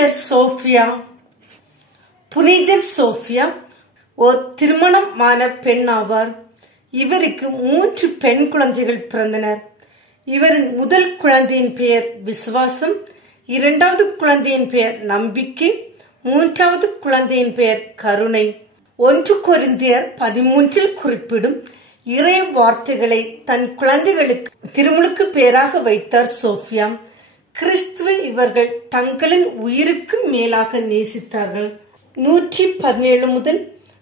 புனிதர் சோஃபியா. புனிதர் சோஃபியா ஒரு திருமணமான பெண் ஆவார். இவருக்கு 3 பெண் குழந்தைகள் பிறந்தனர். இவரின் முதல் குழந்தையின் பெயர் விசுவாசம், 2வது குழந்தையின் பெயர் நம்பிக்கை, 3வது குழந்தையின் பெயர் கருணை. 1 கொரிந்தியர் 13 குறிப்பிடும் இறை வார்த்தைகளை தன் குழந்தைகளுக்கு திருமுழுக்கு பெயராக வைத்தார் சோஃபியா. கிறிஸ்துவை இவர்கள் தங்களின் உயிருக்கு மேலாக நேசித்தார்கள். 117 முதல்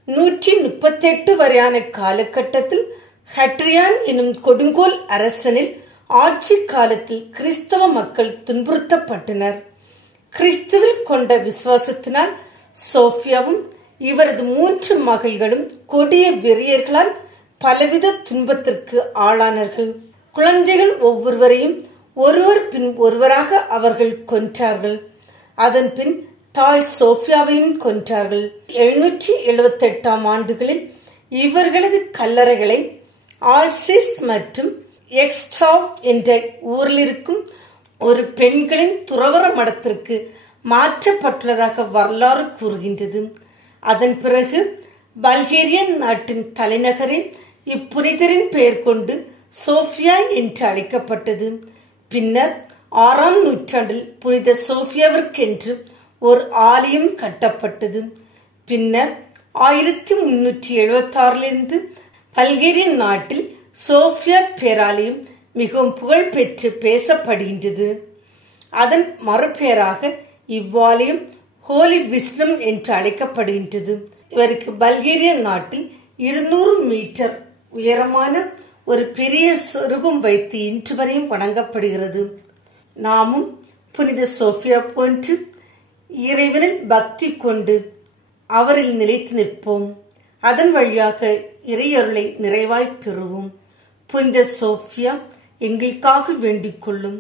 138 வரையான காலகட்டத்தில் ஹட்ரியான் எனும் கொடுங்கோல் அரசனில் ஆட்சி காலத்தில் கிறிஸ்தவ மக்கள் துன்புறுத்தப்பட்டனர். கிறிஸ்துவில் கொண்ட விசுவாசத்தினால் சோஃபியாவும் இவரது 3 மகள்களும் கொடிய வெறியர்களால் பலவித துன்பத்திற்கு ஆளானார்கள். குழந்தைகள் ஒவ்வொருவரையும் ஒருவர் பின் ஒருவராக அவர்கள் கொன்றார்கள். அதன் பின் தாய் சோஃபியாவையும் கொன்றார்கள். 778 ஆண்டுகளில் இவர்களது கல்லறைகளை ஆல்சிஸ் மற்றும் எக்ஸ்டாவ் என்ற ஊரில் இருக்கும் ஒரு பெண்களின் துறவற மடத்திற்கு மாற்றப்பட்டுள்ளதாக வரலாறு கூறுகின்றது. அதன் பிறகு பல்கேரியன் நாட்டின் தலைநகரில் இப்புனிதரின் பெயர் கொண்டு சோஃபியா என்று அழைக்கப்பட்டது. பின்னர் 6ஆம் நூற்றாண்டில் புனித சோஃபியாவிற்கென்று ஒரு ஆலயம் கட்டப்பட்டது. பின்னர் 1376 பல்கேரியன் நாட்டில் சோஃபியா பேராலயம் மிகவும் புகழ் பெற்று பேசப்படுகின்றது. அதன் மறுபெயராக இவ்வாலயம் ஹோலி விஸ்னம் என்று அழைக்கப்படுகின்றது. இவருக்கு பல்கேரியன் நாட்டில் 200 மீட்டர் உயரமான ஒரு பெரிய சொருகம் வைத்து இன்று வரையும் வணங்கப்படுகிறது. நாமும் புனித சோஃபியா போன்று இறைவனின் பக்தி கொண்டு அவரில் நிலைத்து நிற்போம். அதன் வழியாக இறையருளை நிறைவாய் பெறுவோம். புனித சோஃபியா எங்களுக்காக வேண்டிக் கொள்ளும்.